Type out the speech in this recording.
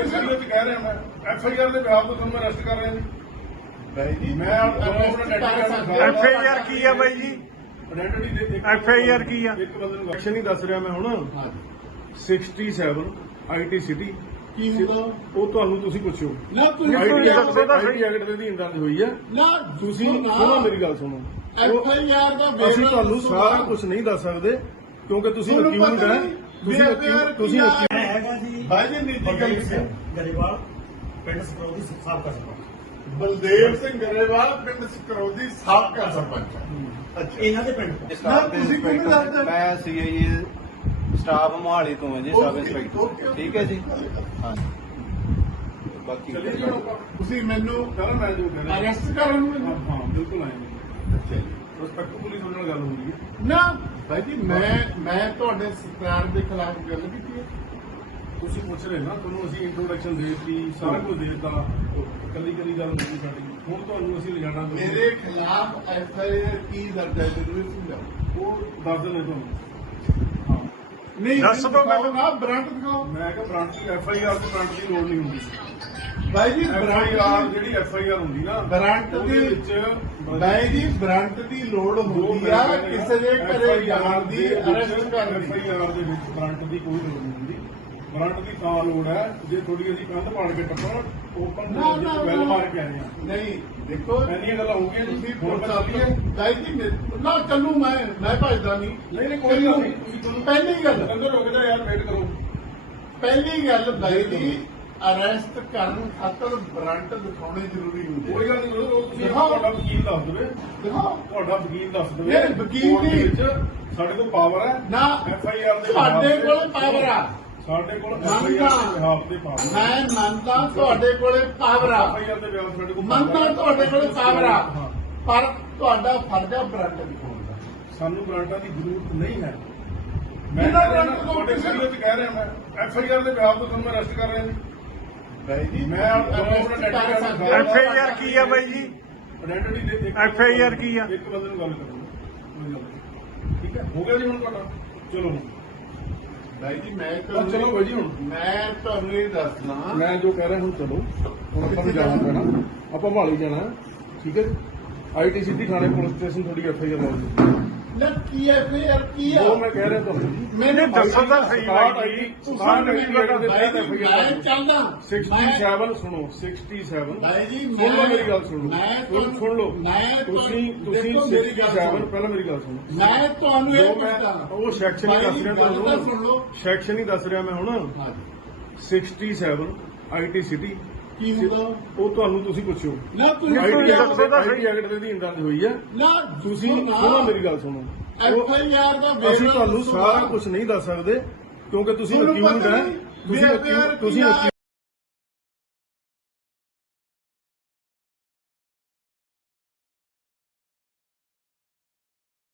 ਤੁਹਾਡੇ ਸਿਰ ਵਿੱਚ ਕਹਿ ਰਿਹਾ ਮੈਂ ਐਫ ਆਈ ਆਰ ਦੇ ਬਿਆਨ ਤੋਂ ਤੁਹਾਨੂੰ ਮੈਂ ਅਰੈਸਟ ਕਰ ਰਿਹਾ ਜੀ। ਬਾਈ ਜੀ ਮੈਂ ਐਫ ਆਈ ਆਰ ਕੀ ਆ ਬਾਈ ਜੀ? ਆਇਡੈਂਟੀ ਦੇ FIR ਕੀ ਆ? ਇੱਕ ਬੰਦੇ ਨੂੰ ਐਕਸ਼ਨ ਹੀ ਦੱਸ ਰਿਹਾ ਮੈਂ ਹੁਣ। ਹਾਂ 67 ਆਈਟੀ ਸਿਟੀ ਕੀ ਹੁੰਦਾ? ਉਹ ਤੁਹਾਨੂੰ ਤੁਸੀਂ ਪੁੱਛੋ। ਨਾ ਤੁਸੀਂ ਦੱਸੋ ਤਾਂ ਸਹੀ। ਐਕਟ ਦੇ ਅਧੀਨ ਦਰਜ ਹੋਈ ਹੈ ਨਾ ਤੁਸੀਂ ਸੁਣੋ ਮੇਰੀ ਗੱਲ ਸੁਣੋ। ਐਫ ਆਈ ਆਰ ਦਾ ਅਸੀਂ ਤੁਹਾਨੂੰ ਸਾਰਾ ਕੁਝ ਨਹੀਂ ਦੱਸ ਸਕਦੇ ਕਿਉਂਕਿ ਤੁਸੀਂ ਵਕੀਲ ਹੈ। ਤੁਸੀਂ ਤੁਸੀਂ ਮੈਂ ਹੈਗਾ ਜੀ। ਜੀ ਗੱਲ ਬਲਦੇਵ ਸਿੰਘ ਗਰੇਵਾਲ ਪਿੰਡ ਸਕਰੋਦੀ ਸਾਬਕਾ ਸਰਪੰਚ। ਬਲਦੇਵ ਸਿੰਘ ਗਰੇਵਾਲ ਪਿੰਡ ਸਕਰੋਦੀ ਸਾਬਕਾ ਸਰਪੰਚ। ਹੈ। ਅੱਛਾ। ਇਹਨਾਂ ਦੇ ਪਿੰਡ ਤੋਂ। ਨਾ ਤੁਸੀਂ ਕਿਉਂ ਨਹੀਂ ਦੱਸਦੇ? ਮੈਂ ਸੀਆਈਏ ਸਟਾਫ ਮੋਹਾਲੀ ਤੋਂ ਹਾਂ ਜੀ ਸਬ ਇੰਸਪੈਕਟਰ okay, ਠੀਕ ਹੈ ਜੀ? ਹਾਂਜੀ। ਬਾਕੀ ਚੱਲੀਏ ਜੀ ਆਪਾਂ ਤੁਸੀਂ ਮੈਨੂੰ ਕਰ ਮੈਂ ਜੋ ਕਹਿ ਰਿਹਾ ਅਰੈਸਟ ਕਰਨ ਨੂੰ। ਹਾਂ ਹਾਂ ਬਿਲਕੁਲ ਆਏ ਅੱਛਾ ਜੀ। ਰਿਸਪੈਕਟ ਪੁਲਿਸ ਨਾਲ ਗੱਲ ਹੋ ਰਹੀ ਹੈ। ਨਾ ਬਾਈ ਜੀ ਮੈਂ ਮੈਂ ਤੁਹਾਡੇ ਸਰਕਾਰ ਦੇ ਖਿਲਾਫ ਗੱਲ ਕੀਤੀ ਹੈ। ਤੁਸੀਂ ਪੁੱਛ ਰਹੇ ਨਾ ਤੁਹਾਨੂੰ ਅਸੀਂ ਇੰਟਰੋਡਕਸ਼ਨ ਦੇ ਦਿੱਤੀ ਸਾਰਾ ਕੁਝ ਦੇ ਦਿੱਤਾ। ਕੱਲੀ ਕੱਲੀ ਗੱਲ ਨਹੀਂ ਸਾਡੀ। ਹੁਣ ਤੁਹਾਨੂੰ ਅਸੀਂ ਲਿਜਾਣਾ ਮੇਰੇ ਖਿਲਾਫ ਐਫ ਆਈ ਆਰ ਕੀ ਦਰਜ ਹੈ ਜ਼ਰੂਰ ਸਮਝਾਓ ਉਹ ਦੱਸ ਦਿੰਦੇ ਤੁਹਾਨੂੰ। ਨਹੀਂ ਦੱਸ ਦਿਓ ਮੈਨੂੰ। ਨਾ ਬ੍ਰਾਂਡ ਦਿਖਾਓ। ਮੈਂ ਕਿਹਾ ਬ੍ਰਾਂਚ ਦੀ ਐਫ ਆਈ ਆਰ ਦੀ ਬ੍ਰਾਂਚ ਦੀ ਲੋੜ ਨਹੀਂ ਹੁੰਦੀ। ਬਾਈ ਜੀ ਬ੍ਰਾਂਡ ਆਰ ਜਿਹੜੀ ਐਫ ਆਈ ਆਰ ਹੁੰਦੀ ਨਾ ਬ੍ਰਾਂਟ ਉਹਦੇ ਦੀ ਵਿੱਚ ਬਾਈ ਜੀ ਬ੍ਰਾਂਟ ਦੀ ਲੋੜ ਹੁੰਦੀ ਆ ਕਿਸੇ ਦੇ ਘਰੇ ਜਾਣ ਦੀ ਅਰੈਸਟ ਕਰਨ ਐਫ ਦੀ ਆਈ ਆਰ ਦੇ ਵਿੱਚ ਬ੍ਰਾਂਟ ਦੀ ਕੋਈ ਲੋੜ ਨਹੀਂ ਹੁੰਦੀ। ਬ੍ਰਾਂਟ ਦੀ ਤਾਂ ਲੋੜ ਹੈ ਜੇ ਥੋੜੀ ਅਸੀਂ ਕੰਧ ਪਾੜ ਕੇ ਟੱਪਣ ਓਪਨ ਬੈਲ ਨਾ। ਮਾਰ ਕੇ ਆਏ ਆ। ਨਹੀਂ ਦੇਖੋ ਇੰਨੀਆਂ ਗੱਲਾਂ ਹੋ ਗਈਆਂ ਤੁਸੀਂ ਪੁਲਿਸ ਚੱਲੀਏ ਬਾਈ ਜੀ ਨਾ ਚੱਲੂ ਮੈਂ ਮੈਂ ਭਜਦਾ ਨਹੀਂ। ਨਹੀਂ ਨਹੀਂ ਕੋਈ ਨਹੀਂ ਤੁਸੀਂ ਪਹਿਲੀ ਗੱਲ ਅੰਦਰ ਰੁਕ ਜਾ ਯਾਰ ਵੇਟ ਕਰੋ। ਪਹਿਲੀ ਗੱਲ ਬਾਈ ਜੀ ਅਰੈਸਟ ਕਰਨ ਖਾਤਰ ਬ੍ਰਾਂਟ ਦਿਖਾਉਣੇ ਜ਼ਰੂਰੀ ਹੁੰਦੇ ਕੋਈ ਗੱਲ ਨਹੀਂ ਉਹ ਤੁਸੀਂ ਦਿਖਾਓ। ਤੁਹਾਡਾ ਵਕੀਲ ਦੱਸ ਦੇਵੇ ਦਿਖਾਓ। ਤੁਹਾਡਾ ਵਕੀਲ ਦੱਸ ਦੇਵੇ ਨਹੀਂ, ਵਕੀਲ ਦੇ ਨਹੀਂ। ਵਿੱਚ ਸਾਡੇ ਕੋਲ ਪਾਵਰ ਹੈ। ਨਾ ਐਫ ਆਈ ਆਰ ਦੇ ਤੁਹਾਡੇ ਕੋਲ ਪਾਵਰ ਆ। ਸਾਡੇ ਕੋਲ ਐਫ ਆਈ ਆਰ ਦੇ ਬਿਹਾਫ ਤੇ ਪਾਵਰ ਹੈ। ਮੈਂ ਮੰਨਦਾ ਤੁਹਾਡੇ ਕੋਲੇ ਪਾਵਰ ਆ। ਐਫ ਆਈ ਆਰ ਦੇ ਬਿਹਾਫ ਸਾਡੇ ਕੋਲ ਮੰਨਦਾ power ਹੈ। ਤੁਹਾਡੇ ਕੋਲੇ ਪਾਵਰ ਆ। ਹਾਂ। ਪਰ ਤੁਹਾਡਾ ਫਰਜ਼ ਆ ਬ੍ਰਾਂਟ ਦਿਖਾਉਣ ਦਾ। ਸਾਨੂੰ ਗ੍ਰਾਂਟਾਂ ਦੀ ਜ਼ਰੂਰਤ ਨਹੀਂ ਹੈ। ਮੈਂ ਬਿਨਾਂ ਕਹਿ ਰਿਹਾ ਗ੍ਰਾਂਟ ਤੋਂ ਤੁਹਾਡੇ ਸਿਰ ਵਿੱਚ ਕਹਿ ਰਿਹਾ ਮੈਂ। ਐਫ ਆਈ ਆਰ ਦੇ ਬਿਹਾਫ ਤੋਂ ਤੁਹਾਨੂੰ ਅਰੈਸਟ ਕਰ ਰਿਹਾ ਜੀ ਮੈਂ ਹੋ। ਐਫ ਆਈ ਆਰ ਕੀ ਆ ਬਾਈ ਜੀ? ਆਇਡੈਂਟੀ ਦੇ ਇੱਕ FIR ਕੀ ਆ? ਇੱਕ ਬੰਦੇ ਨੂੰ ਗੱਲ ਕਰੋ ਕੋਈ ਗੱਲ ਨਹੀਂ। ਠੀਕ ਹੈ? ਹੋ ਗਿਆ ਜੀ ਹੁਣ ਤੁਹਾਡਾ? ਚਲੋ ਬਾਈ ਜੀ ਮੈਂ ਤਾਂ ਤੁਹਾਨੂੰ- ਚਲੋ ਬਾਈ ਜੀ ਹੁਣ। ਮੈਂ ਤੁਹਾਨੂੰ ਇਹ ਦੱਸਦਾ। ਮੈਂ ਜੋ ਕਹਿ ਰਿਹਾ ਹੁਣ ਚਲੋ। ਹੁਣ ਆਪਾਂ ਨੂੰ ਜਾਣਾ ਪੈਣਾ। ਆਪਾਂ ਭਾਲੀ ਜਾਣਾ। ਹੈ। ਠੀਕ ਹੈ ਜੀ? ਆਈਟੀ ਥਾਣੇ ਪੁਲਿਸ ਸਟੇਸ਼ਨ ਤੁਹਾਡੀ ਐਫ ਆਈ ਆਰ ਨਾ ਕੀ ਹੈ ਫਿਰ ਕੀ ਆ? ਉਹ ਮੈਂ ਕਹਿ ਰਿਹਾ ਤੁਹਾਨੂੰ। ਮੈਨੂੰ ਦੱਸੋ ਤਾਂ ਸਹੀ ਸਟਾਰਟ ਬਾਈ ਆਈ ਜੀ। ਤੁਸੀਂ ਸਟਾਰਟ ਨਹੀਂ ਨਹੀਂ ਕਰਦੇ ਬਾਈ ਜੀ ਮੈਂ ਚੱਲਦਾ 67 ਸੁਣੋ 67 ਬਾਈ ਜੀ ਸੁਣ ਲਓ ਮੈਂ- ਮੇਰੀ ਗੱਲ ਸੁਣ। ਲਓ ਮੈਂ ਸੁਣ- ਸੁਣ ਲਓ। ਮੈਂ ਤੁਸੀਂ ਤੁਹਾਨੂੰ- ਤੁਸੀਂ ਦੇਖੋ ਮੇਰੀ ਗੱਲ 67 ਸੁਣੋ। ਪਹਿਲਾਂ ਮੇਰੀ ਗੱਲ ਸੁਣੋ। ਮੈਂ ਤੁਹਾਨੂੰ ਜੋ ਇਹ ਮੈਂ ਪੁੱਛਦਾ ਉਹ ਸੈਕਸ਼ਨ ਹੀ ਦੱਸ ਰਿਹਾ ਤੁਹਾਨੂੰ। ਲਓ। ਸੈਕਸ਼ਨ ਹੀ ਦੱਸ ਰਿਹਾ ਮੈਂ ਹੁਣ। ਹਾਂ ਜੀ। 67 ਆਈਟੀ ਸਿਟੀ ਕੀ ਹੁੰਦਾ ਉਹ ਤੁਹਾਨੂੰ ਤੁਸੀਂ ਪੁੱਛੋ ਨਾ ਤੁਸੀਂ ਕੋਈ ਆਈਟੀ ਦੱਸੋ ਤਾਂ ਸਹੀ। ਐਕਟ ਦੇ ਅਧੀਨ ਹੋਈ ਹੈ ਨਾ ਤੁਸੀਂ ਸੁਣੋ ਮੇਰੀ ਗੱਲ ਸੁਣੋ ਐਫ ਉਹ- ਆਈ ਆਰ ਦਾ ਅਸੀਂ ਵੇਰਵਾ ਤੁਹਾਨੂੰ। ਸਾਰਾ ਕੁਝ ਨਹੀਂ ਦੱਸ ਸਕਦੇ ਕਿਉਂਕਿ ਤੁਸੀਂ ਤੁਹਾਨੂੰ ਵਕੀਲ ਪਤਾ ਹੈ ਨਹੀਂ ਤੁਸੀਂ ਵਕੀਲ ਤੁਸੀਂ ਆ? ਵਕੀਲ